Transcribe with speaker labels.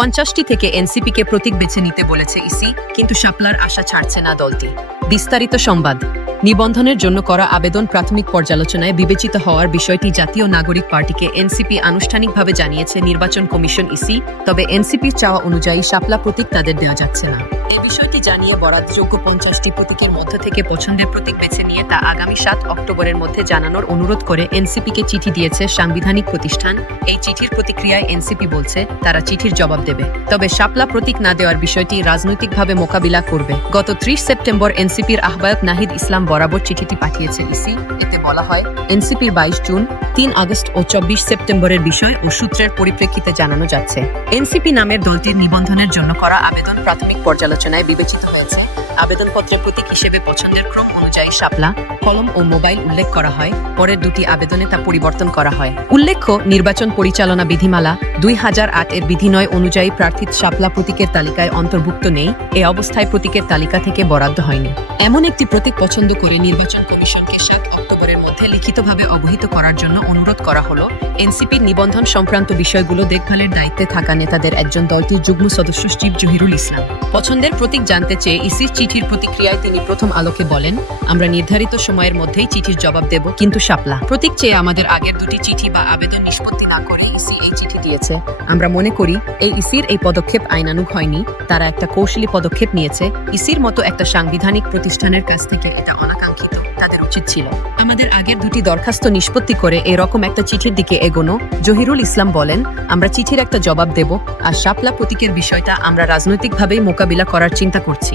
Speaker 1: পঞ্চাশটি থেকে এনসিপিকে প্রতীক বেছে নিতে বলেছে ইসি, কিন্তু শাপলার আশা ছাড়ছে না দলটি। বিস্তারিত সংবাদ। নিবন্ধনের জন্য করা আবেদন প্রাথমিক পর্যালোচনায় বিবেচিত হওয়ার বিষয়টি জাতীয় নাগরিক পার্টিকে এনসিপি আনুষ্ঠানিকভাবে জানিয়েছে নির্বাচন কমিশন ইসি, তবে এনসিপির চাওয়া অনুযায়ী শাপলা প্রতীক তাদের দেওয়া যাচ্ছে না। এই বিষয়টি জানিয়ে বরাদ্দযোগ্য পঞ্চাশটি প্রতীকের মধ্য থেকে পছন্দের প্রতীক বেছে নিয়ে তা আগামী সাত অক্টোবরের মধ্যে জানানোর অনুরোধ করে এনসিপিকে চিঠি দিয়েছে সাংবিধানিক প্রতিষ্ঠান। এই চিঠির প্রতিক্রিয়ায় এনসিপি বলছে, তারা চিঠির জবাব দেবে। তবে শাপলা প্রতীক না দেওয়ার বিষয়টি রাজনৈতিকভাবে মোকাবিলা করবে। গত ত্রিশ সেপ্টেম্বর এনসিপির আহ্বায়ক নাহিদ ইসলাম বরাবর চিঠিটি পাঠিয়েছে ইসি। এতে বলা হয়, এনসিপির বাইশ জুন, তিন আগস্ট ও চব্বিশ সেপ্টেম্বরের বিষয় ও সূত্রের পরিপ্রেক্ষিতে জানানো যাচ্ছে। এনসিপি নামের দলটির নিবন্ধনের জন্য করা আবেদন প্রাথমিক পর্যালোচনায় বিবেচিত হয়েছে। আবেদনপত্রে প্রতীক হিসেবে পছন্দের ক্রম অনুযায়ী শাপলা, কলম ও মোবাইল উল্লেখ করা হয়। পরের দুটি আবেদনে তা পরিবর্তন করা হয়। উল্লেখ্য, নির্বাচন পরিচালনা বিধিমালা দুই হাজার আট এর বিধি নয় অনুযায়ী প্রার্থী শাপলা প্রতীকের তালিকায় অন্তর্ভুক্ত নেই। এ অবস্থায় প্রতীকের তালিকা থেকে বরাদ্দ হয়নি। এমন একটি প্রতীক পছন্দ করে নির্বাচন কমিশনকে মধ্যে লিখিতভাবে অবহিত করার জন্য অনুরোধ করা হলো, এনসিপির নিবন্ধন সংক্রান্ত বিষয়গুলো দেখভালের দায়িত্বে থাকা নেতাদের একজন দলটির যুগ্ম সদস্য স্টিভ জহিরুল ইসলাম। পছন্দের প্রতীক জানতে চেয়ে ইসির চিঠির প্রতিক্রিয়ায় তিনি প্রথম আলোকে বলেন, আমরা নির্ধারিত সময়ের মধ্যেই চিঠির জবাব দেব, কিন্তু শাপলা। প্রতীক চেয়ে আমাদের আগের দুটি চিঠি বা আবেদন নিষ্পত্তি না করে ইসি এই চিঠি দিয়েছে। আমরা মনে করি, এই ইসির এই পদক্ষেপ আইনানুগ হয়নি, তারা একটা কৌশলী পদক্ষেপ নিয়েছে। ইসির মতো একটা সাংবিধানিক প্রতিষ্ঠানের কাছ থেকে এটা অনাকাঙ্ক্ষিত তাদের উচিত ছিল। আমাদের আগের দুটি দরখাস্ত নিষ্পত্তি করে এরকম একটা চিঠির দিকে এগোনো। জহিরুল ইসলাম বলেন, আমরা চিঠির একটা জবাব দেব, আর শাপলা প্রতীকের বিষয়টা আমরা রাজনৈতিকভাবেই মোকাবিলা করার চিন্তা করছি।